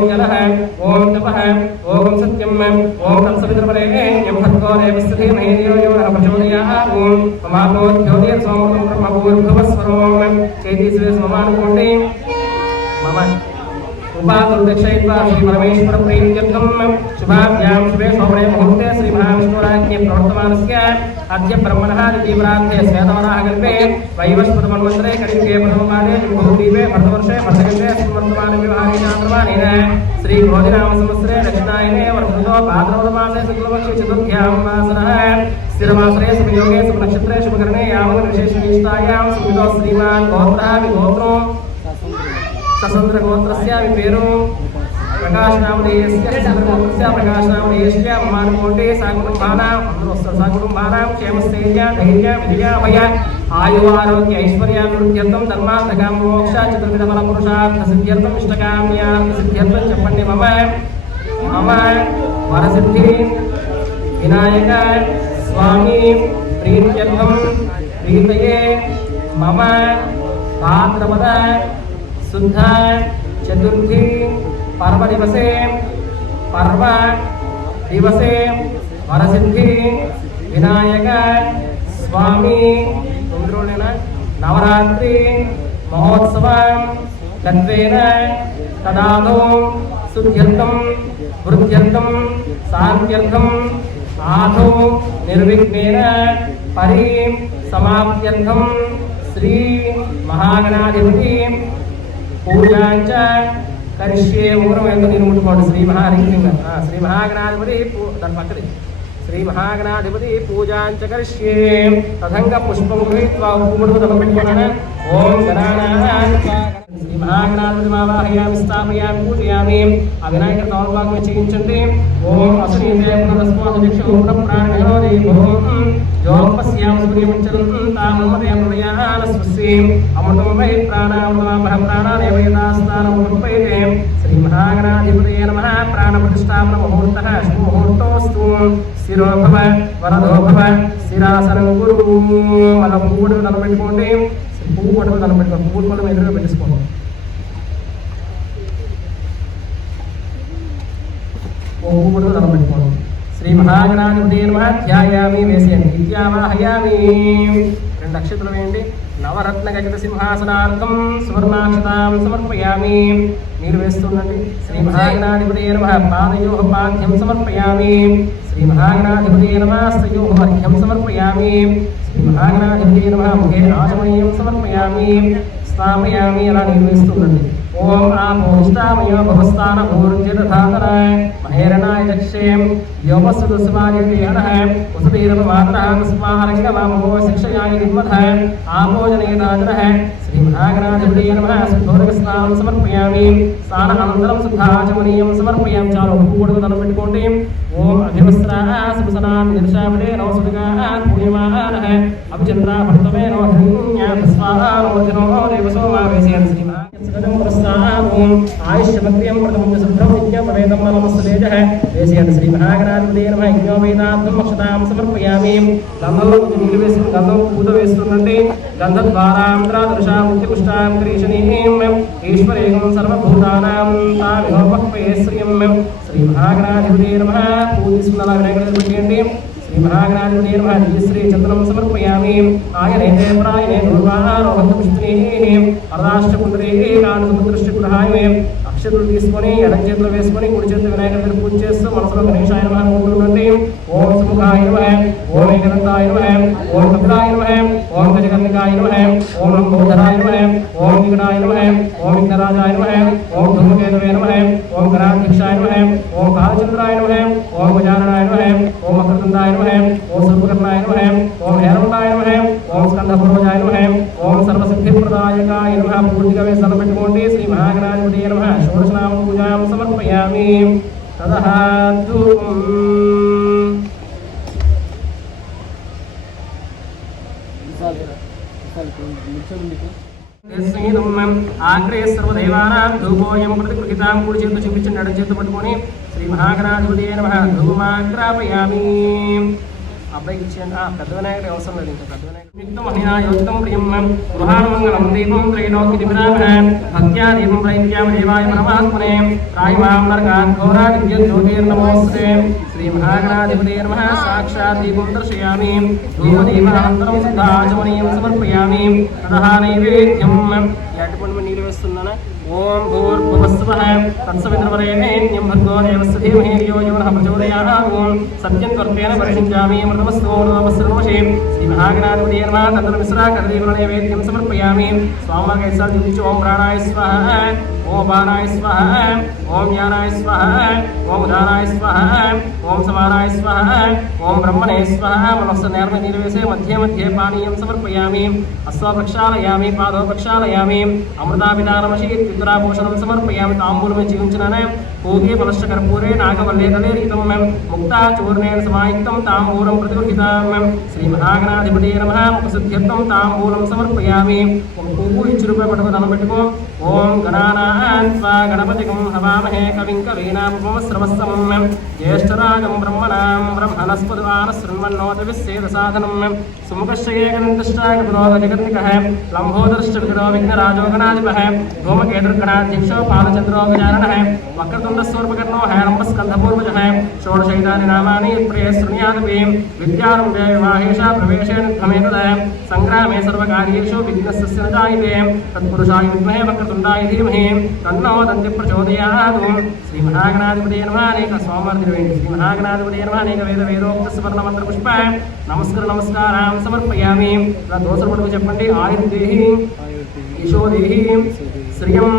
ओम जलः ओम तपः ओम सत्यम् ओम तत्सवितुर्वरेण्यं भर्गो देवस्य धीमहि धियो यो नः प्रचोदयात् ओम ममापो ज्योतिः सोमं ब्रह्मभूर्भुवस्वरों चेतिस्वे सोमानुकोण्डे मम उपादुर्दक्षयित्वा श्री परमेश्वर प्रीत्यर्थं शुभाभ्यां शुभे शोभने मुहूर्ते श्री महाविष्णुराज्ञे प्रवर्तमानस्य अद्य ब्रह्मणः दिव्यरात्रे श्वेतवराहकल्पे वैवस्वतमन्वन्तरे कलियुगे प्रथमपादे जम्बूद्वीपे भरतवर्षे भरतखण्डे अस्मिन्वर्तमाने व्यवहारे चान्द्रमानेन श्री क्रोधिनामसंवत्सरे दक्षिणायने वर्षतो भाद्रपदमासे शुक्लपक्षे चतुर्थ्यां वासरः स्थिरवासरे शुभयोगे शुभनक्षत्रे शुभकरणे यावन्विशेषनिष्ठायां सुविदो श्रीमान् गोत्रः विगोत्रो ससंद्र गोत्रस्य विपेरो प्रकाशनामदेयस्य ससंद्र प्रकाशनामदेयस्य ममानुकोटे साकुटुम्बानां क्षेमस्थैर्य धैर्य विजय भय आयुरारोग्य ऐश्वर्याभिवृद्ध्यर्थं धर्मार्थकाम मोक्ष चतुर्विधफलपुरुषार्थ सिद्ध्यर्थं इष्टकाम्यार्थ सिद्ध्यर्थं చెప్పండి मम वरसिद्धि विनायक स्वामी प्रीत्यर्थं प्रीतये मम भाद्रपद शुद्ध चतुर्थी पर्व दिवसे वरसिद्धि विनायक स्वामी नवरात्रि महोत्सव तत्वेन तदादौ शुद्ध्यर्थं वृद्ध्यर्थं शान्त्यर्थं आदौ निर्विघ्नेन परिसमाप्त्यर्थं श्री महागणाधिपति पूजांच करिष्ये उग्रमेंद्र निर्मुट्टुकोंडि श्री महालिंगं श्री महागणाधिपति दानि पक्कने श्री महागणाधिपति पूजांच करिष्ये तथंग पुष्पं गृहीत्वा उपमुद्रं पेट्टुकोंडि ओम गणानां श्री महागणाधिपति आवाहयामि स्थापयामि पूजयामि आ विनायक तौलभाग में चींचंడి ओम असनीते पुनरस्मादक्षो प्राणनिरोधे ओम जोपस्याम सूर्यमंचलं ताममदे प्रयानस्वस्ति अमृतमय प्राणामृतमः प्राणादेवयतास्तानमुपैते श्री महागणाधिपतये नमः प्राणप्रतिष्ठापन मुहूर्तः शुभमुहूर्तोऽस्तु शिरो भव वरदो भव शिरासनं गुरु అలా పువ్వుడు తలపెట్టుకోండి పువ్వు పట్టుకు తలపెట్టుకోండి పువ్వు కూడా ఎదురుగా పెట్టేసుకోండి పువ్వు పట్టుకు తలపెట్టుకోండి श्री महागणाधिपतये नमः ध्यायामि वेशयामि इत्यावाहयामि రెండు అక్షతలు వేయండి నవరత్న గజత సింహాసనార్థం సువర్ణాక్షతాం సమర్పయామి నీరు వేస్తుండండి శ్రీ మహాగణాధిపతये నమః పాదయోః పాద్యం సమర్పయామి శ్రీ మహాగణాధిపతये నమః స్తయోః అర్ఘ్యం సమర్పయామి శ్రీ మహాగణాధిపతये నమః ముఖే ఆచమనీయం సమర్పయామి స్థాపయామి అలా నీరు వేస్తుండండి ओम आपोष्टामयो भवस्तान ऊर्जितधातराय महेरणाय दक्षेम योमस्वदुस्वादितेहनः वसुधीरमातरः तस्मारङ्गमामो शिक्षयाय विद्मधः आपोजनेताजनः श्री महागणाधिपतये नमः शुद्धोदकस्नानं समर्पयामि स्नानानन्तरं शुद्धाचमनीयं समर्पयामि चालो पूर्णं तलपेट्टुकोंडि ओम अभिवस्त्राः सुभसनान् निर्शापदे नवसुदिकाः पूर्णिमानः अभिचन्द्रा भर्तवे नवधन्या स्वाहा नवजनो देवसोमा वेशयन् श्री महागणं प्रस्तावं आयुष्यमग्र्यं प्रथमं शुद्धं विज्ञापवेदं नमस्तेजः वेशयन् श्री महागणाधिपतये नमः यज्ञोपवीतार्थं अक्षतां समर्पयामि गन्धं निर्वेशं गन्धं पूतवेस्तुन्नंडि गन्धद्वारां मुक्तिपुष्टां क्रीशनीं ईश्वरेगं सर्वभूतानां तामिहोपक्वये श्रियं श्री महागणाधिपतये नमः पूजिस्मृतला विनायकदेवतेयन्ति श्री महागणाधिपतये नमः श्री चन्द्रं समर्पयामि आयनेते प्रायने दुर्वाहारोहन्तपुष्टिनीः अर्धाष्टकुण्डले कानुसमुद्रष्टकुलहायमे అక్షతలు తీసుకొని ఎడం చేతిలో వేసుకొని కుడి చేతిలో వినాయకుడి పూజ చేస్తూ మనసులో గణేశాయ నమః అనుకుంటుండండి ఓం సుముఖాయ నమః ఓం ఏకదంతాయ నమః ఓం కపిలాయ నమః ఓం గజకర్ణికాయ నమః ఓం లంబోదరాయ నమః ఓం విఘ్నాయ నమః ఓం విఘ్నరాజాయ నమః ఓం ధూమకేతవే నమః ఓం గణాధ్యక్షాయ నమః ఓం కాలచంద్రాయ నమః ఓం గజాననాయ నమః ఓం వక్రతుండాయ నమః ఓం సర్వకర్ణాయ నమః ఓం హేరవండాయ నమః ఓం స్కందపూర్వజాయ నమః ఓం సర్వసిద్ధిప్రదాయకాయ నమః పూర్తిగా వేసాలు పెట్టుకోండి శ్రీ మహాగణాధిపతये నమః షోడశనామ పూజాం సమర్పయామి తదహాతు ఆగ్రే సర్వదేవానాం ధూపోయం ప్రతిగృహితాం కుడి చేతితో చూపించండి ఎడం చేతితో పట్టుకొని శ్రీ మహాగణాధిపతये నమః ధూమాగ్రాపయామి ఆ అబ్బాయికి ఇచ్చేయండి. పెద్ద వినాయకుడు అవసరం లేదు, ఇంకా పెద్ద వినాయకుడు మహిళాయుక్తం ప్రియం గృహానుమంగళం దీపం త్రైలోక్యదివిరామః భక్త్యా దీపం ప్రైత్యాం దేవాయ పరమాత్మనే రాయిమాం నరకాత్ ఘోరా విద్యుజ్యోతిర్నమోస్తే శ్రీ మహాగణాధిపతే నమః. సాక్షాత్ దీపం దర్శయామి, ధూమదీపానంతరం సిద్ధాచమనీయం సమర్పయామి. తదః నైవేద్యం అటువంటి నీళ్ళు వేస్తున్నాను. ఓం భూర్భువస్సువః తత్సవితుర్వరేణ్యం భర్గో దేవస్య ధీమహి ధియో యో నః ప్రచోదయాత్. సత్యం త్వర్తేన పరిషించామి అమృతమస్తు నమస్తే. శ్రీ మహాగణాధిపతే నమః. తదనుమిశ్రా కదలీఫల నైవేద్యం సమర్పయామి. స్వామివారికి ఐసార్లు చూపించి ఓం ప్రాణాయ స్వాహ, ఓం అపానాయ స్వాహ, ఓం జ్ఞానాయ స్వాహ, ఓం ఉదానాయ స్వాహ, ఓం సమానాయ స్వాహ, ఓం బ్రహ్మణే స్వాహ. మనస్సు నేర్మ నీరు వేసే మధ్య మధ్య పానీయం సమర్పయామి. అస్వ ప్రక్షాళయామి, పాదో ప్రక్షాళయామి. అమృతాభిధానమశీత్యుత్తరాభూషణం సమర్పయామి. తాంబూలం జీవించినానే పూగే ఫలశ్చ కర్పూరే నాగవల్లే దళేరితం ముక్తా చూర్ణేన సమాయుక్తం తాంబూలం ప్రతిగృహీతం. శ్రీ మహాగణాధిపతే నమః. ముఖశుద్ధ్యర్థం తాంబూలం సమర్పయామి. ఒక పువ్వు ఇచ్చి రూపాయి పట్టుకు దండం పెట్టుకో. ఓం గణానాన్ స్వా గణపతికం హవామహే కవిం కవీనాముపమశ్రవస్తమం జ్యేష్ఠరాజం బ్రహ్మణాం బ్రహ్మణస్పతివాన శృణ్వన్నోతవిశ్చేద సాధనం. సుముఖశ్చ ఏకదంతశ్చాగపురోగ జగన్నికః లంబోదరశ్చ విగ్రహో విఘ్నరాజో గణాధిపః ధూమకేతుర్గణాధ్యక్షో పాలచంద్రో గజాననః వక్రతుండస్వరూపకర్ణో హేరంబస్కంధపూర్వజః షోడశైతాని నామాని ప్రియ శృణ్యాదపి విద్యారంభే వివాహేష ప్రవేశేన ధ్వమేతదః సంగ్రామే సర్వకార్యేషు విఘ్నస్య న జాయతే తత్పురుషాయ విద్మహే వక్రతుండాయ ధీమహి తన్నో దంతి ప్రచోదయాత్. శ్రీ మహాగణాధిపతే నమః. అనేక స్వామివారి వేండి. శ్రీ మహాగణాధిపతే నమః. అనేక వేద వేదోక్త సువర్ణ మంత్ర పుష్ప నమస్కారం సమర్పయామి. ఇలా దోసలు పడుకు చెప్పండి. ఆయుర్దేహి యశోదేహి శ్రియం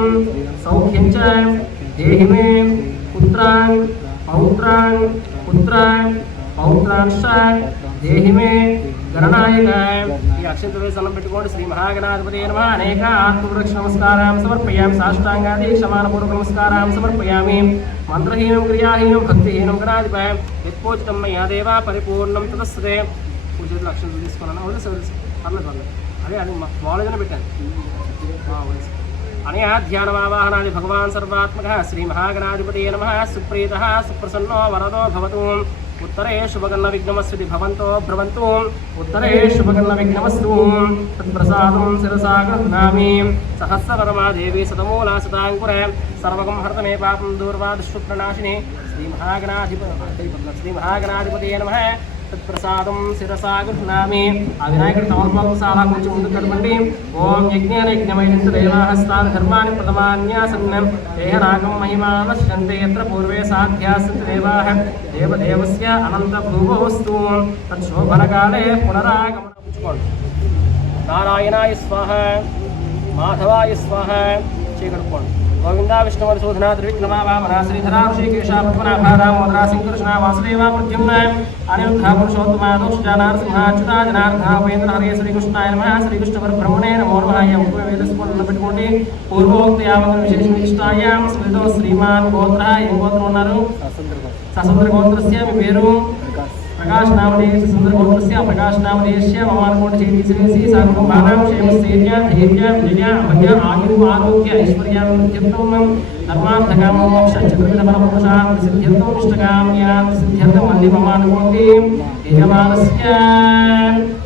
సౌఖ్యం చ దేహి మే పుత్రాన్ పౌత్రాన్ పుత్రాన్ పౌత్రాంశ్చ దేహి మే గణనాయక. ఈ అక్షంతలు సన్నం పెట్టుకోండి. శ్రీ మహాగణాధిపతే నమః. అనేక ఆత్మవృక్ష నమస్కారం సమర్పయామి. సాష్టాంగాది క్షమానపూర్వక నమస్కారం సమర్పయామి. మంత్రహీనం క్రియాహీనం భక్తిహీనం గణాధిప యత్పోచితం మయా దేవా పరిపూర్ణం తదస్సతే. పూజలు అక్షంతలు తీసుకున్నాను. పర్లేదు అదే అది మామూలుగానే పెట్టాను. అనయా ధ్యానమావాహనాది భగవాన్ సర్వాత్మక శ్రీ మహాగణాధిపతే నమః. సుప్రీతః సుప్రసన్నో వరదో భవతు. उत्तरे शुभगन्न विघ्नमस्ति भवन्तो ब्रवन्तु. उत्तरे शुभगन्न विघ्नमस्तु. तत्प्रसादं शिरसा गृह्णामि. सहस्रवर्मा देवी शतमूला शताङ्कुर सर्वगं हर्तमे पापं दूर्वा दुष्टप्रणाशिनी. श्री महागणाधिपते नमः. तत्प्रसादं शिरसा गृह्णामि. आ विनायकुడి తమలపాకు చాలా కొంచెం ముందుకు కలపండి. ఓం యజ్ఞేన యజ్ఞమయంత దేవాహస్తాన్ ధర్మాని ప్రథమాన్యాసన్ దేహరాగం మహిమానశ్యంతే యత్ర పూర్వే సాధ్యాసంతి దేవాః దేవదేవస్య అనంత భూవస్తు. తత్శోభనకాలే పునరాగమనం. నారాయణాయ స్వాహ, మాధవాయ స్వాహ. చేయగలుపుకోండి. గోవిందా విష్ణు మధుసూదన త్రివిక్రమ వామన శ్రీధరా ఋషికేశ పద్మనాభ దామోదర శ్రీకృష్ణ వాసుదేవ ప్రద్యుమ్న అనిరుద్ధ పురుషోత్తమ దోషజానారసింహ అచ్యుత జనార్దన ఉపేంద్ర హరే శ్రీకృష్ణాయ నమః. శ్రీకృష్ణ పరబ్రహ్మణే నమో నమః. వేదస్ఫోటన పెట్టుకోండి. పూర్వోక్త యావన విశేష విశిష్టాయాం స్మృతో శ్రీమాన్ గోత్ర. ఏం గోత్రం ఉన్నారు? ససుందర గోత్రస్య. మీ పేరు? प्रकाश नामधेयस्य सुंदर गोत्रस्य प्रकाश नामधेयस्य ममानकोट चेतीसवेसी सर्वभानां क्षेमस्थैर्य धैर्य विजय अभय आयु आरोग्य ऐश्वर्यानुत्यर्थं धर्मार्थकामो मोक्ष चतुर्विधफलपुरुषार्थ सिद्ध्यर्थं इष्टकाम्यान् सिद्ध्यर्थं वन्दे ममानकोटि यजमानस्य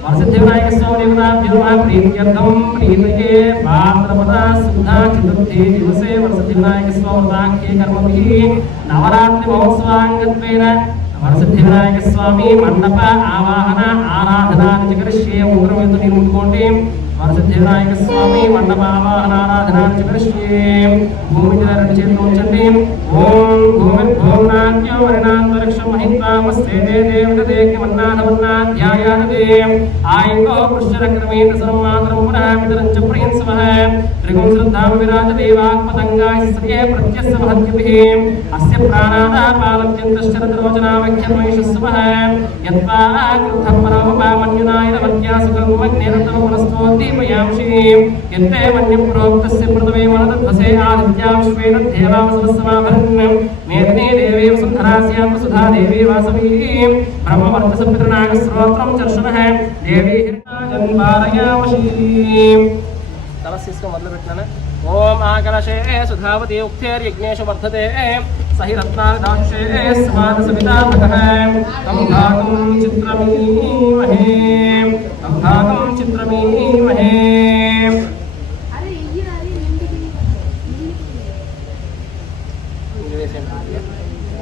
वरसिद्धिविनायकस्वामी देवताभ्यो नमः. प्रीत्यर्थं प्रीतये भाद्रपदा शुद्धा चतुर्थे दिवसे वरसिद्धिविनायकस्वामी व्रताख्ये कर्मभिः नवरात्रि महोत्सवाङ्गत्वेन వరసిద్ధివినాయక స్వామి మండప ఆవాహన ఆరాధనాన్ని కరిష్యే. ఉగ్రం ఎత్తు నీరు ముట్టుకోండి. వరసిద్ధివినాయక స్వామి మండప ఆవాహన ఆరాధనాన్ని కరిష్యే. భూమి మీద రెండు చేతులు ఉంచండి. ఓం భూమిర్భూం నాట్యం వరిణాంతరిక్షం మహిత్వామస్తే దేవదేవదేవమన్నాధమన్నాధ్యాయానదే ఆయంగో పుష్యరక్రమేణ సర్వమాతరం పునః పితరం చ ప్రియంసవః. త్రిగుం శ్రద్ధాం విరాజతే వాక్పతంగాయ శ్రియే ప్రత్యస్య మహద్యభిః. అస్య ప్రాణాదాపాలత్యంతశ్చరద్రోచనావఖ్యన్వైషస్వః. యత్వా క్రుద్ధం పరమపామన్యునాయ నవత్యాసుకర్మగ్నిరతమ పునస్తోద్దీపయాంషి. యత్తే మన్యం ప్రోక్తస్య ప్రథమే మనదధ్వసే ఆదిత్యా విశ్వేన దేవావసవస్సమాభరణం. మేదినీ దేవీ వసుంధరాస్యాం వసుధా దేవీ వాసవీ. బ్రహ్మవర్చసపితృనాగస్రోత్రం చర్షణః దేవీ హిరణ్యాజన్వారయావశీ. తలశిస్కం మొదలుపెట్టినాను. ఓం ఆకలశే సుధావతి ఉక్తేర్యజ్ఞేషు వర్ధతే सहि रत्नादाक्षे स्वाद सवितामहः तं धातुं चित्रमीमहे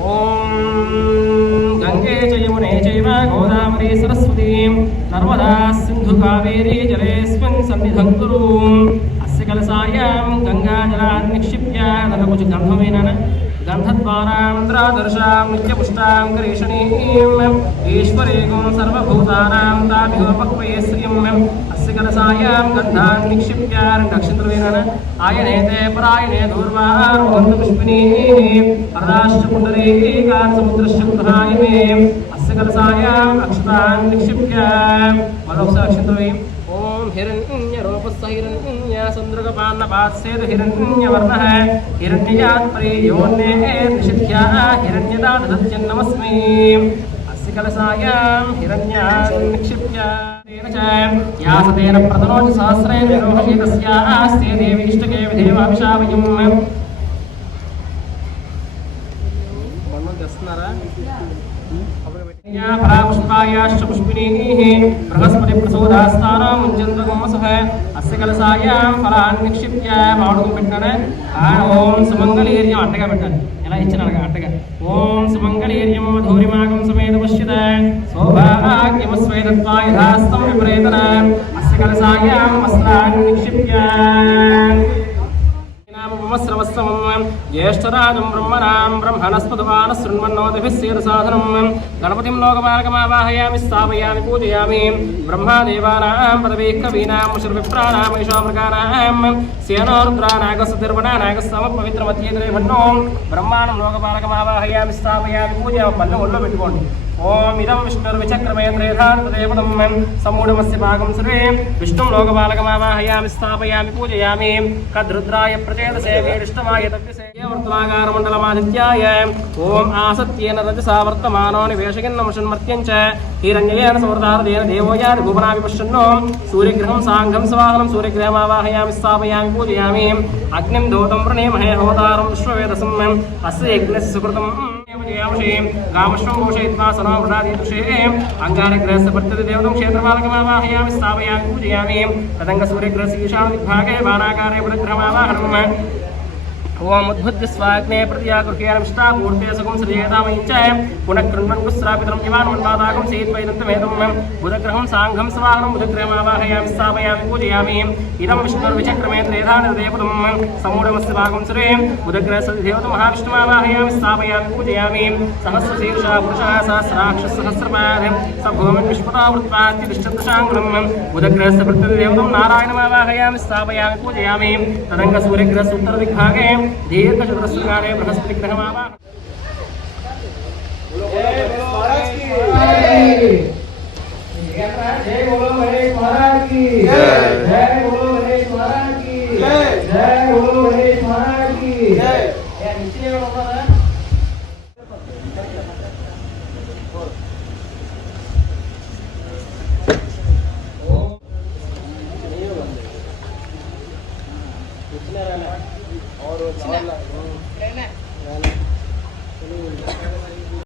ओम गंगे च यमुने चैव गोदावरी सरस्वती नर्मदा सिंधु कावेरी जलेऽस्मिन् सन्निधं कुरु अस्य कलशायां गंगाजलान् निक्षिप्य नकुच गन्धमेन गन्धद्वारान्द्रादर्शां नित्यपुष्टां करेषणीम् ईश्वरेगुं सर्वभूतानां ताभिहोपक्वये श्रियम् अस्य कलशायां गन्धान् निक्षिप्य नक्षत्रवेन आयनेते परायणे दूर्वारोहन्तपुष्पिनीः अर्धाश्चकुण्डलीकासमुद्रस्य गृहायमे अस्य कलशायां अक्षतान् निक्षिप्य मनोक्षत्रवे ओम हिरण्यरूपस्य हिरण्यसन्द्रगपान्नपात्सेतु हिरण्यवर्णः हिरण्ययात् परियोन्ने निषिध्या हिरण्यदादधत्यन्नमस्मै अस्य कलशायां हिरण्यान् निक्षिप्य यासतेन प्रतनोति सहस्रेण विरोहये तस्यास्ते देवी इष्टके विधेवाभिषावयम् परापुष्पायाश्च पुष्पिनीः बृहस्पति प्रसोदास्तानां मुञ्जन्तगोमसः अस्य कलशायां फलान् निक्षिप्य माडुकं పెట్టాను ఓం సుమంగళీర్యం అట్టగా పెట్టాను ఎలా ఇచ్చాను అట్టగా ఓం సుమంగళీర్యం మధురిమాగం సమేత పశ్యత సౌభాగ్యమస్వేదత్వాయ యథాస్తం విపరేతన అस्य కలశాయాం వస్త్రాన్ని నిక్షిప్య श्रवस्तमं ज्येष्ठराजं ब्रह्मणां ब्रह्मणस्पदवान् शृण्वन्नोतिभिस्सेदसाधनं गणपतिं लोकमार्गमावाहयामि स्थापयामि पूजयामि ब्रह्मादेवानां पदवीः कवीनां मुशुर्विप्राणां वैशोमृगानां सेनोरुद्रानागस्सतिर्वणानागस्समपवित्रमध्येतरे भन्नो ब्रह्माणं लोकमार्गमावाहयामि स्थापयामि पूजयामि पल्लं ఒళ్ళో పెట్టుకోండి ओम इदं विष्णुर्विचक्रमे त्रेधानतदेवतं सम्मूढमस्य भागं सर्वे विष्णुं लोकपालकमावाहयामि स्थापयामि पूजयामि कद्रुद्राय प्रचेतसे वेदिष्टमाय तद्विषे वर्तमाकारमण्डलमादित्याय ओम आसत्येन रजसा वर्तमानो निवेशयन्नमशन्मर्त्यं च हिरण्येन समृद्धार्देन देवो याति भुवनाभि पश्यन्नो सूर्यग्रहं साङ्घं सवाहनं सूर्यग्रहमावाहयामि स्थापयामि पूजयामि अग्निं दोतं प्रणेमहे होतारं विश्ववेदसम् अस्य यज्ञस्य सुकृतं कामश्वं घोषयित्वा सनावृणादीदृशे अङ्गारग्रहस्य वर्तते देवतं क्षेत्रपालकमावाहयामि स्थापयामि पूजयामि तदङ्गसूर्यग्रहस्य ईशानदिग्भागे बाणाकारे बुधग्रहमावाहनम् ओम उद्भुत्य स्वाग्ने प्रतियागुर्केयमिष्टा पूर्ते सगुं सृजेतामयि च पुनः कृण्वन् कुस्रापितरं इवान् मन्वादागं सेत्वैदन्तमेतं बुधग्रहं साङ्घं स्वाहनं बुधग्रहमावाहयामि स्थापयामि पूजयामि इदं विष्णुर्विचक्रमे त्रेधानतदेवतं सम्मूढमस्य भागं सर्वे बुधग्रहस्य देवतं महाविष्णुमावाहयामि स्थापयामि पूजयामि सहस्रशीर्षः पुरुषः सहस्राक्षः सहस्रपाद स भूमिं विश्वतावृत्वात्तिष्ठदशाङ्गुलं बुधग्रहस्य प्रतिदेवतं नारायणमावाहयामि स्थापयामि पूजयामि तदङ्गसूर्यग्रहस्य उत्तरदिग्भागे दीर्घचतुरस्रकारे बृहस्पति ग्रहमावाहयामि जय बोलो महेश महाराज की जय बोलो महेश महाराज की जय बोलो महेश महाराज की जय